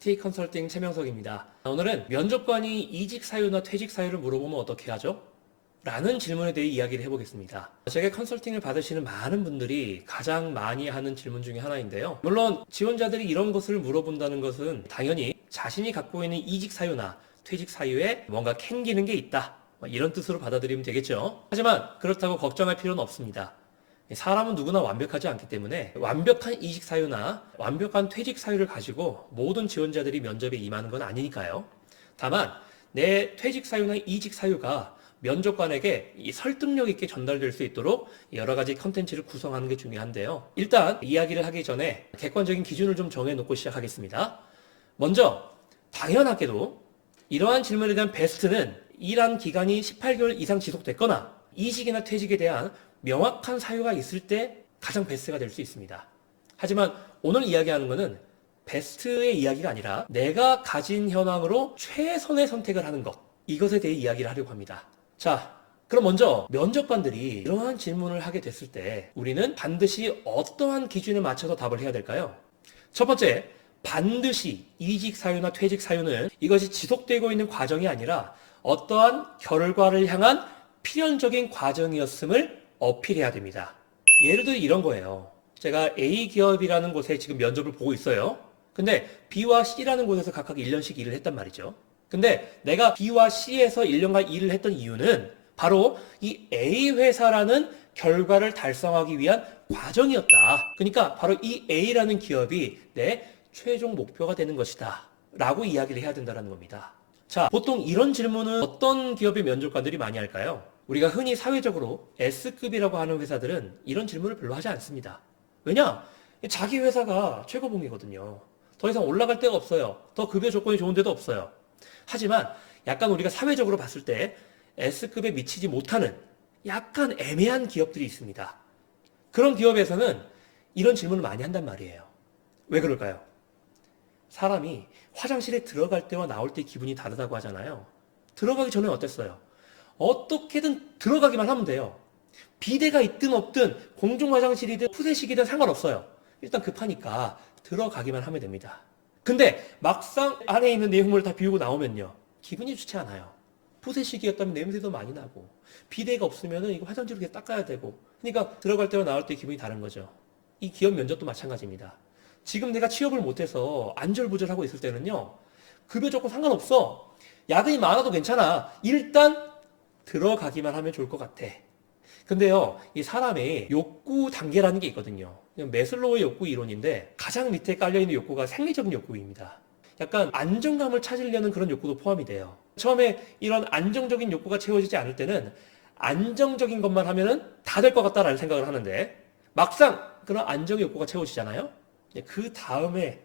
T 컨설팅 최명석입니다. 오늘은 면접관이 이직 사유나 퇴직 사유를 물어보면 어떻게 하죠? 라는 질문에 대해 이야기를 해보겠습니다. 제가 컨설팅을 받으시는 많은 분들이 가장 많이 하는 질문 중에 하나인데요. 물론 지원자들이 이런 것을 물어본다는 것은 당연히 자신이 갖고 있는 이직 사유나 퇴직 사유에 뭔가 캥기는 게 있다, 이런 뜻으로 받아들이면 되겠죠. 하지만 그렇다고 걱정할 필요는 없습니다. 사람은 누구나 완벽하지 않기 때문에 완벽한 이직 사유나 완벽한 퇴직 사유를 가지고 모든 지원자들이 면접에 임하는 건 아니니까요. 다만 내 퇴직 사유나 이직 사유가 면접관에게 이 설득력 있게 전달될 수 있도록 여러 가지 컨텐츠를 구성하는 게 중요한데요. 일단 이야기를 하기 전에 객관적인 기준을 좀 정해놓고 시작하겠습니다. 먼저 당연하게도 이러한 질문에 대한 베스트는 일한 기간이 18개월 이상 지속됐거나 이직이나 퇴직에 대한 명확한 사유가 있을 때 가장 베스트가 될 수 있습니다. 하지만 오늘 이야기하는 것은 베스트의 이야기가 아니라 내가 가진 현황으로 최선의 선택을 하는 것, 이것에 대해 이야기를 하려고 합니다. 자, 그럼 먼저 면접관들이 이러한 질문을 하게 됐을 때 우리는 반드시 어떠한 기준에 맞춰서 답을 해야 될까요? 첫 번째, 반드시 이직 사유나 퇴직 사유는 이것이 지속되고 있는 과정이 아니라 어떠한 결과를 향한 필연적인 과정이었음을 어필해야 됩니다. 예를 들어 이런 거예요. 제가 A 기업이라는 곳에 지금 면접을 보고 있어요. 근데 B와 C라는 곳에서 각각 1년씩 일을 했단 말이죠. 근데 내가 B와 C에서 1년간 일을 했던 이유는 바로 이 A 회사라는 결과를 달성하기 위한 과정이었다. 그러니까 바로 이 A라는 기업이 내 최종 목표가 되는 것이다. 라고 이야기를 해야 된다는 겁니다. 자, 보통 이런 질문은 어떤 기업의 면접관들이 많이 할까요? 우리가 흔히 사회적으로 S급이라고 하는 회사들은 이런 질문을 별로 하지 않습니다. 왜냐? 자기 회사가 최고봉이거든요. 더 이상 올라갈 데가 없어요. 더 급여 조건이 좋은 데도 없어요. 하지만 약간 우리가 사회적으로 봤을 때 S급에 미치지 못하는 약간 애매한 기업들이 있습니다. 그런 기업에서는 이런 질문을 많이 한단 말이에요. 왜 그럴까요? 사람이 화장실에 들어갈 때와 나올 때 기분이 다르다고 하잖아요. 들어가기 전에 어땠어요? 어떻게든 들어가기만 하면 돼요. 비데가 있든 없든 공중 화장실이든 푸세식이든 상관없어요. 일단 급하니까 들어가기만 하면 됩니다. 근데 막상 안에 있는 내용물을 다 비우고 나오면요, 기분이 좋지 않아요. 푸세식이었다면 냄새도 많이 나고 비데가 없으면 이거 화장실을 계속 닦아야 되고, 그러니까 들어갈 때와 나올 때 기분이 다른 거죠. 이 기업 면접도 마찬가지입니다. 지금 내가 취업을 못해서 안절부절하고 있을 때는요, 급여 조건 상관없어. 야근이 많아도 괜찮아. 일단 들어가기만 하면 좋을 것 같아. 근데요, 이 사람의 욕구 단계라는 게 있거든요. 매슬로우의 욕구 이론인데 가장 밑에 깔려있는 욕구가 생리적인 욕구입니다. 약간 안정감을 찾으려는 그런 욕구도 포함이 돼요. 처음에 이런 안정적인 욕구가 채워지지 않을 때는 안정적인 것만 하면은 다 될 것 같다라는 생각을 하는데, 막상 그런 안정의 욕구가 채워지잖아요. 그 다음에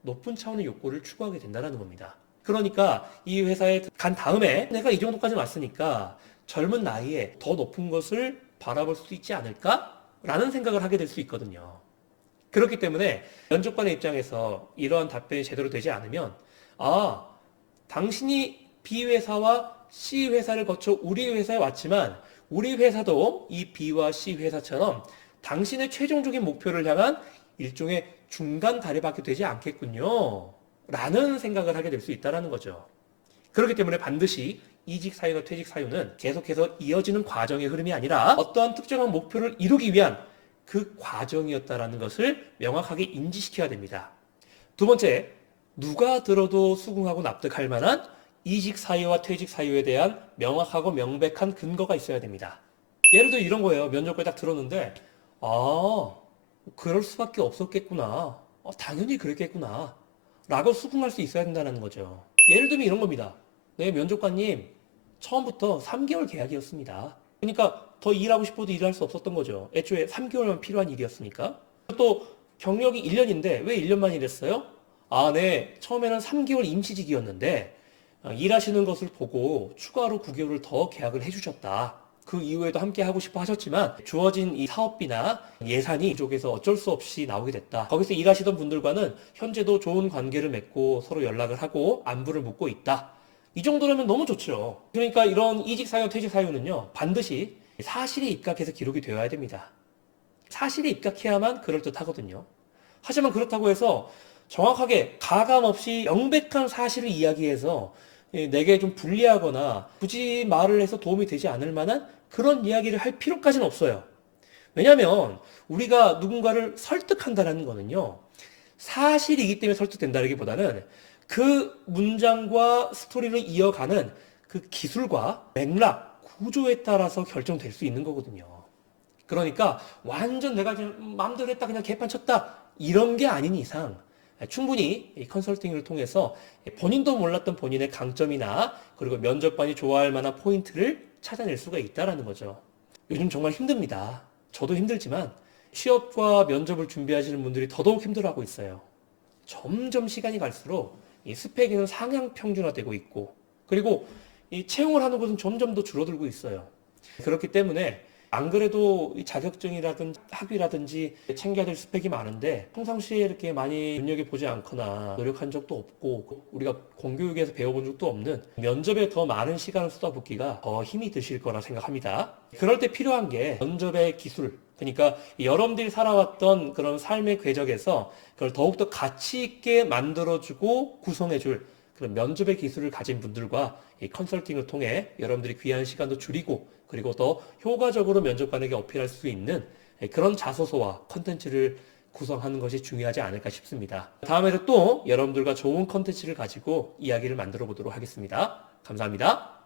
높은 차원의 욕구를 추구하게 된다는 겁니다. 그러니까 이 회사에 간 다음에 내가 이 정도까지 왔으니까 젊은 나이에 더 높은 것을 바라볼 수 있지 않을까? 라는 생각을 하게 될 수 있거든요. 그렇기 때문에 면접관의 입장에서 이러한 답변이 제대로 되지 않으면, 아, 당신이 B 회사와 C 회사를 거쳐 우리 회사에 왔지만 우리 회사도 이 B와 C 회사처럼 당신의 최종적인 목표를 향한 일종의 중간 다리밖에 되지 않겠군요. 라는 생각을 하게 될 수 있다는 거죠. 그렇기 때문에 반드시 이직 사유나 퇴직 사유는 계속해서 이어지는 과정의 흐름이 아니라 어떠한 특정한 목표를 이루기 위한 그 과정이었다는 것을 명확하게 인지시켜야 됩니다. 두 번째, 누가 들어도 수긍하고 납득할 만한 이직 사유와 퇴직 사유에 대한 명확하고 명백한 근거가 있어야 됩니다. 예를 들어 이런 거예요. 면접관이 딱 들었는데, 아, 그럴 수밖에 없었겠구나. 당연히 그랬겠구나. 라고 수긍할 수 있어야 된다는 거죠. 예를 들면 이런 겁니다. 네, 면접관님, 처음부터 3개월 계약이었습니다. 그러니까 더 일하고 싶어도 일할 수 없었던 거죠. 애초에 3개월만 필요한 일이었으니까. 또 경력이 1년인데 왜 1년만 일했어요? 아, 네. 처음에는 3개월 임시직이었는데 일하시는 것을 보고 추가로 9개월을 더 계약을 해주셨다. 그 이후에도 함께 하고 싶어 하셨지만 주어진 이 사업비나 예산이 이쪽에서 어쩔 수 없이 나오게 됐다. 거기서 일하시던 분들과는 현재도 좋은 관계를 맺고 서로 연락을 하고 안부를 묻고 있다. 이 정도라면 너무 좋죠. 그러니까 이런 이직 사유, 퇴직 사유는요, 반드시 사실에 입각해서 기록이 되어야 됩니다. 사실에 입각해야만 그럴듯하거든요. 하지만 그렇다고 해서 정확하게 가감 없이 명백한 사실을 이야기해서 내게 좀 불리하거나 굳이 말을 해서 도움이 되지 않을 만한 그런 이야기를 할 필요까지는 없어요. 왜냐하면 우리가 누군가를 설득한다는 거는요, 사실이기 때문에 설득된다기보다는 그 문장과 스토리를 이어가는 그 기술과 맥락, 구조에 따라서 결정될 수 있는 거거든요. 그러니까 완전 내가 그냥 마음대로 했다, 그냥 개판 쳤다, 이런 게 아닌 이상 충분히 이 컨설팅을 통해서 본인도 몰랐던 본인의 강점이나 그리고 면접관이 좋아할 만한 포인트를 찾아낼 수가 있다라는 거죠. 요즘 정말 힘듭니다. 저도 힘들지만 취업과 면접을 준비하시는 분들이 더더욱 힘들어하고 있어요. 점점 시간이 갈수록 이 스펙에는 상향 평준화되고 있고, 그리고 이 채용을 하는 곳은 점점 더 줄어들고 있어요. 그렇기 때문에 안 그래도 이 자격증이라든지 학위라든지 챙겨야 될 스펙이 많은데 평상시에 이렇게 많이 눈여겨보지 않거나 노력한 적도 없고 우리가 공교육에서 배워본 적도 없는 면접에 더 많은 시간을 쏟아붓기가 더 힘이 드실 거라 생각합니다. 그럴 때 필요한 게 면접의 기술, 그러니까 여러분들이 살아왔던 그런 삶의 궤적에서 그걸 더욱더 가치 있게 만들어주고 구성해줄 그런 면접의 기술을 가진 분들과 이 컨설팅을 통해 여러분들이 귀한 시간도 줄이고 그리고 더 효과적으로 면접관에게 어필할 수 있는 그런 자소서와 컨텐츠를 구성하는 것이 중요하지 않을까 싶습니다. 다음에도 또 여러분들과 좋은 컨텐츠를 가지고 이야기를 만들어 보도록 하겠습니다. 감사합니다.